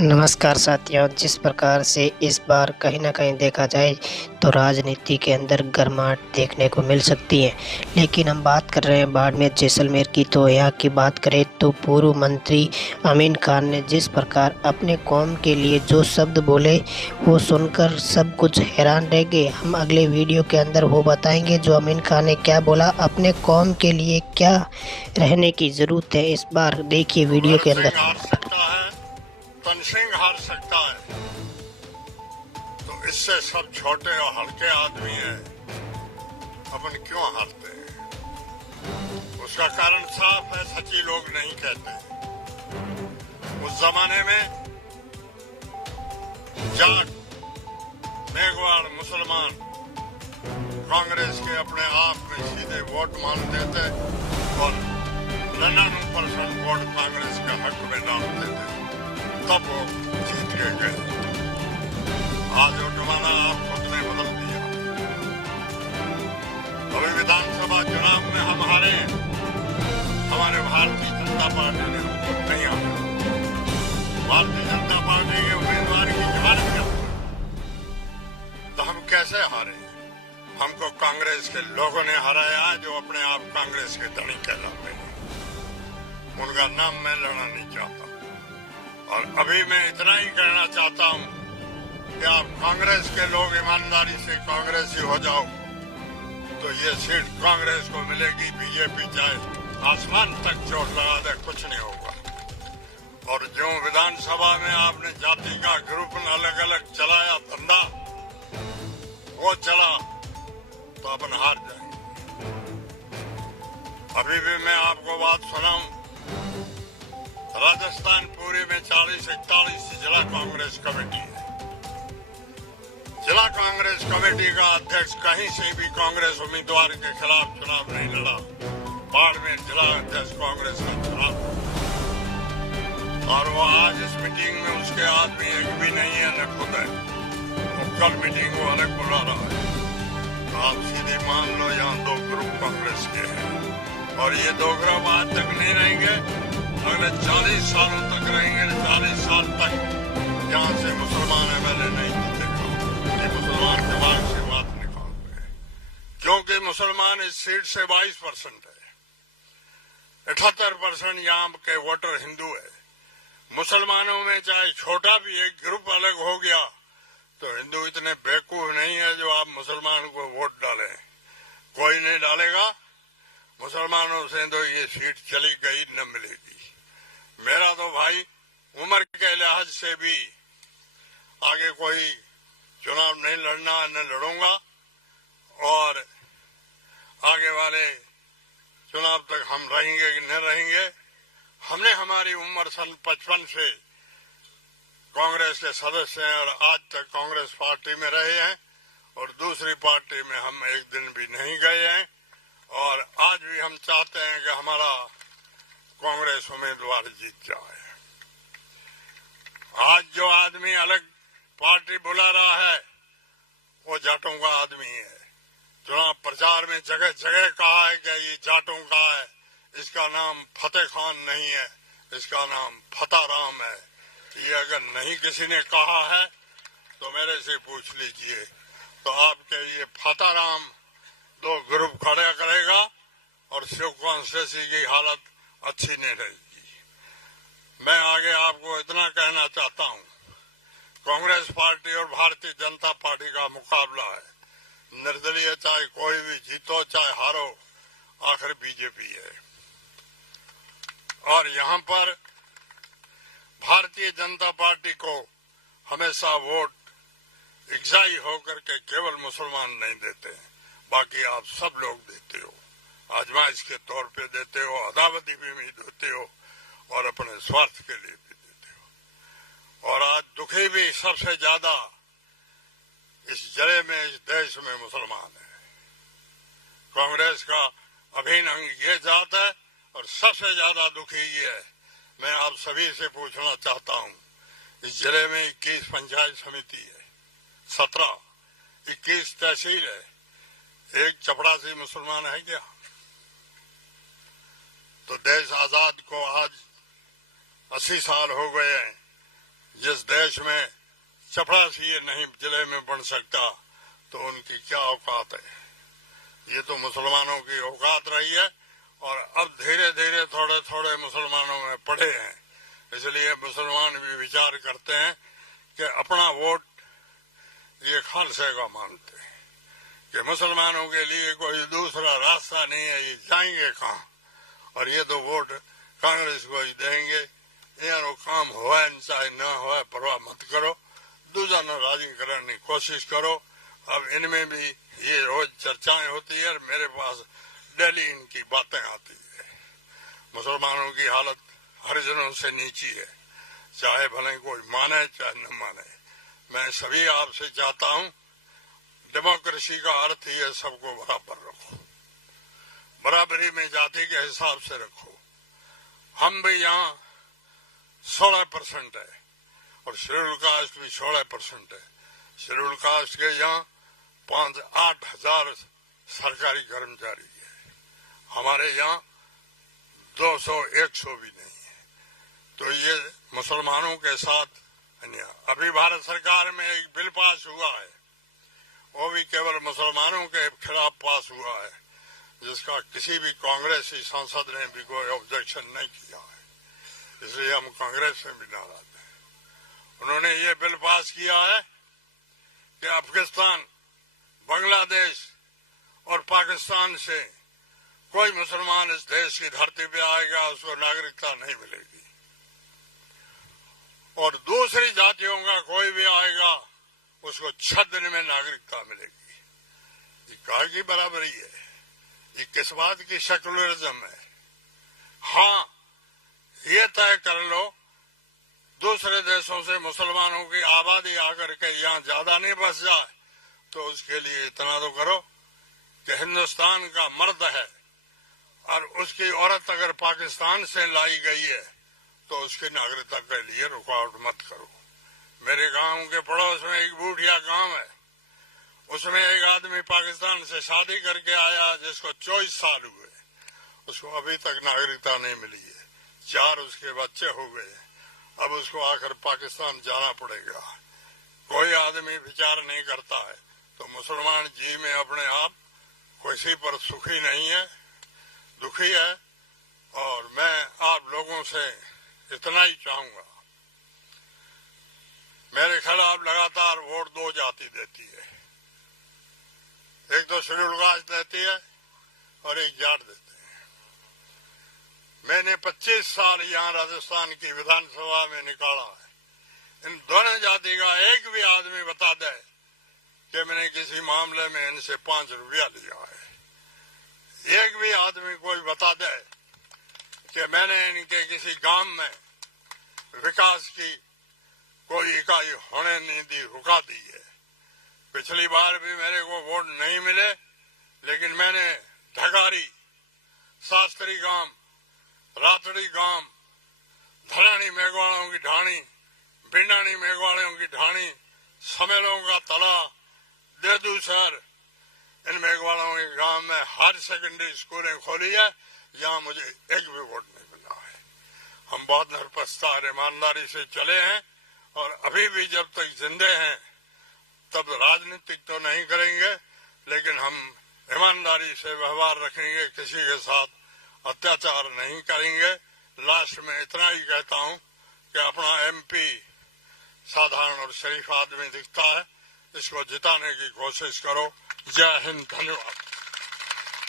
नमस्कार साथियों। जिस प्रकार से इस बार कहीं ना कहीं देखा जाए तो राजनीति के अंदर गर्माहट देखने को मिल सकती है, लेकिन हम बात कर रहे हैं बाड़मेर जैसलमेर की। तो यहाँ की बात करें तो पूर्व मंत्री अमीन खान ने जिस प्रकार अपने कौम के लिए जो शब्द बोले वो सुनकर सब कुछ हैरान रह गए। हम अगले वीडियो के अंदर वो बताएंगे जो अमीन खान ने क्या बोला, अपने कौम के लिए क्या रहने की ज़रूरत है। इस बार देखिए वीडियो के अंदर। तनसिंह हार सकता है, तो इससे सब छोटे और हल्के आदमी हैं, अपन क्यों हारते हैं? उसका कारण साफ है, सच्ची लोग नहीं कहते। उस जमाने में जाट, मेघवाड़, मुसलमान कांग्रेस के अपने आप में सीधे वोट मानते थे और 99% वोट कांग्रेस के हक में डालते थे, तब वो जीत के गए। आज वो जमाना आप खुद ने बदल दिया। अभी विधानसभा चुनाव में हम हारे, हमारे भारतीय जनता पार्टी ने नहीं हारा। भारतीय जनता पार्टी के उम्मीदवार की जमानत क्या, तो हम कैसे हारे? हमको कांग्रेस के लोगों ने हराया, जो अपने आप कांग्रेस के धनी कहलाते हैं। उनका नाम मैं लेना नहीं चाहता। और अभी मैं इतना ही कहना चाहता हूं कि आप कांग्रेस के लोग ईमानदारी से कांग्रेसी हो जाओ, तो ये सीट कांग्रेस को मिलेगी। बीजेपी चाहे आसमान तक चोट लगा दे, कुछ नहीं होगा। और जो विधानसभा में आपने जाति का ग्रुप अलग अलग चलाया धंधा, वो चला तो अपन हार जाएंगे। अभी भी मैं आपको बात सुनाऊं, राजस्थान पूरे में 40-41 जिला कांग्रेस कमेटी है। जिला कांग्रेस कमेटी का अध्यक्ष कहीं से भी कांग्रेस उम्मीदवार के खिलाफ चुनाव नहीं लड़ा। बाड़मेर जिला अध्यक्ष कांग्रेस का चुनाव, और वो आज इस मीटिंग में उसके आदमी एक भी नहीं है, न खुद है। वो कल मीटिंग वो अलग बुला रहा है। तो आप सीधे मान लो यहाँ 2 ग्रुप कांग्रेस के हैं, और ये 2 ग्रुप आज तक नहीं रहेंगे, अगले 40 सालों तक रहेंगे। 40 साल तक यहाँ से मुसलमान एमएलए नहीं जीतेगा। ये मुसलमान दिमाग से बात निकाल रहे हैं, क्योंकि मुसलमान इस सीट से 22% है। 78% यहाँ के वोटर हिंदू है। मुसलमानों में चाहे छोटा भी एक ग्रुप अलग हो गया, तो हिंदू इतने बेवकूफ नहीं है जो आप मुसलमान को वोट डालें। कोई नहीं डालेगा। मुसलमानों से तो ये सीट चली गई, न मिलेगी। मेरा तो भाई उम्र के लिहाज से भी आगे कोई चुनाव नहीं लड़ना, न लड़ूंगा, और आगे वाले चुनाव तक हम रहेंगे कि न रहेंगे। हमने हमारी उम्र सन 55 से कांग्रेस के सदस्य हैं, और आज तक कांग्रेस पार्टी में रहे हैं, और दूसरी पार्टी में हम एक दिन भी नहीं गए हैं। और आज भी हम चाहते हैं कि हमारा कांग्रेस उम्मीदवार जीत जाए। आज जो आदमी अलग पार्टी बुला रहा है, वो जाटों का आदमी है। चुनाव प्रचार में जगह जगह कहा है कि ये जाटों का है। इसका नाम फतेह खान नहीं है, इसका नाम फतेह राम है। ये अगर नहीं किसी ने कहा है तो मेरे से पूछ लीजिए। तो आपके ये फतेह राम 2 ग्रुप खड़ा करेगा, और शिव कॉन्स्टिट्यूंसी की हालत अच्छी नहीं रहेगी। मैं आगे आपको इतना कहना चाहता हूं, कांग्रेस पार्टी और भारतीय जनता पार्टी का मुकाबला है। निर्दलीय चाहे कोई भी जीतो चाहे हारो, आखिर बीजेपी है। और यहाँ पर भारतीय जनता पार्टी को हमेशा वोट इकसाई होकर के केवल मुसलमान नहीं देते हैं, बाकी आप सब लोग देते हो। आजमाइश के तौर पे देते हो, अदावती भी देते हो, और अपने स्वार्थ के लिए भी देते हो। और आज दुखी भी सबसे ज्यादा इस जिले में, इस देश में मुसलमान है। कांग्रेस का अभिन्न अंग ये जात है, और सबसे ज्यादा दुखी ये है। मैं आप सभी से पूछना चाहता हूं, इस जिले में 21 पंचायत समिति है, 17, 21 तहसील है, एक चपरासी मुसलमान है क्या? तो देश आजाद को आज 80 साल हो गए हैं। जिस इस देश में चपरासी नहीं जिले में बन सकता तो उनकी क्या औकात है। ये तो मुसलमानों की औकात रही है और अब धीरे धीरे थोड़े थोड़े मुसलमानों में पड़े हैं। इसलिए मुसलमान भी विचार करते हैं कि अपना वोट ये खालसा का मानते हैं कि मुसलमानों के लिए कोई दूसरा रास्ता नहीं है, ये जाएंगे कहाँ, और ये तो वोट कांग्रेस को ही देंगे। यारो काम हुआ चाहे न हुआ परवाह मत करो, दूसरा न राजी करने की कोशिश करो। अब इनमें भी ये रोज चर्चाएं होती है और मेरे पास डेली इनकी बातें आती है। मुसलमानों की हालत हरिजनों से नीची है, चाहे भले कोई माने चाहे न माने। मैं सभी आपसे चाहता हूं, डेमोक्रेसी का अर्थ ही है सबको बराबर रखो, बराबरी में जाति के हिसाब से रखो। हम भी यहाँ 16% है और शेड्यूल कास्ट भी 16% है। शेड्यूल कास्ट के यहाँ 5-8 हजार सरकारी कर्मचारी है, हमारे यहाँ 200-100 भी नहीं है। तो ये मुसलमानों के साथ अन्याय। अभी भारत सरकार में एक बिल पास हुआ है, वो भी केवल मुसलमानों के खिलाफ पास हुआ है, जिसका किसी भी कांग्रेसी सांसद ने भी कोई ऑब्जेक्शन नहीं किया है। इसलिए हम कांग्रेस से भी नाराज हैं। उन्होंने ये बिल पास किया है कि अफगानिस्तान, बांग्लादेश और पाकिस्तान से कोई मुसलमान इस देश की धरती पे आएगा उसको नागरिकता नहीं मिलेगी, और दूसरी जातियों का कोई भी आएगा उसको 6 दिन में नागरिकता मिलेगी। ये कहाँ की बराबरी है? ये किस बात की सेकुलरिज्म है? हाँ, ये तय कर लो दूसरे देशों से मुसलमानों की आबादी आकर के यहाँ ज्यादा नहीं बस जाए, तो उसके लिए इतना तो करो कि हिंदुस्तान का मर्द है और उसकी औरत अगर पाकिस्तान से लाई गई है तो उसकी नागरिकता के लिए रुकावट मत करो। मेरे गांव के पड़ोस में एक बूढ़िया गांव है, उसमें एक आदमी पाकिस्तान से शादी करके आया जिसको 24 साल हुए, उसको अभी तक नागरिकता नहीं मिली है। 4 उसके बच्चे हो गए, अब उसको आकर पाकिस्तान जाना पड़ेगा। कोई आदमी विचार नहीं करता है। तो मुसलमान जी में अपने आप किसी पर सुखी नहीं है, दुखी है। और मैं आप लोगों से इतना ही चाहूंगा, मेरे खिलाफ लगातार वोट 2 जाति देती है, एक तो शेड्यूल कास्ट देती है और एक जाट देते हैं। मैंने 25 साल यहाँ राजस्थान की विधानसभा में निकाला है। इन दोनों जाति का एक भी आदमी बता दे कि मैंने किसी मामले में इनसे 5 रुपया लिया है। एक भी आदमी कोई बता दे कि मैंने इनके किसी गांव में विकास की कोई इकाई होने नहीं दी, रुका दी है। पिछली बार भी मेरे को वोट नहीं मिले, लेकिन मैंने ढगारी, शास्त्री गांव, रातड़ी गांव, धरानी मेघवालों की ढाणी, भिंडानी मेघवालों की ढाणी, समेलों का तला, देदूसर, इन मेघवालों के गांव में हर सेकेंडरी स्कूलें खोली है। यहाँ मुझे एक भी वोट नहीं मिला है। हम बहुत निरपक्षता और ईमानदारी से चले हैं और अभी भी जब तक जिंदे हैं तब राजनीतिक तो नहीं करेंगे, लेकिन हम ईमानदारी से व्यवहार रखेंगे, किसी के साथ अत्याचार नहीं करेंगे। लास्ट में इतना ही कहता हूँ कि अपना MP साधारण और शरीफ आदमी दिखता है, इसको जिताने की कोशिश करो। जय हिंद, धन्यवाद।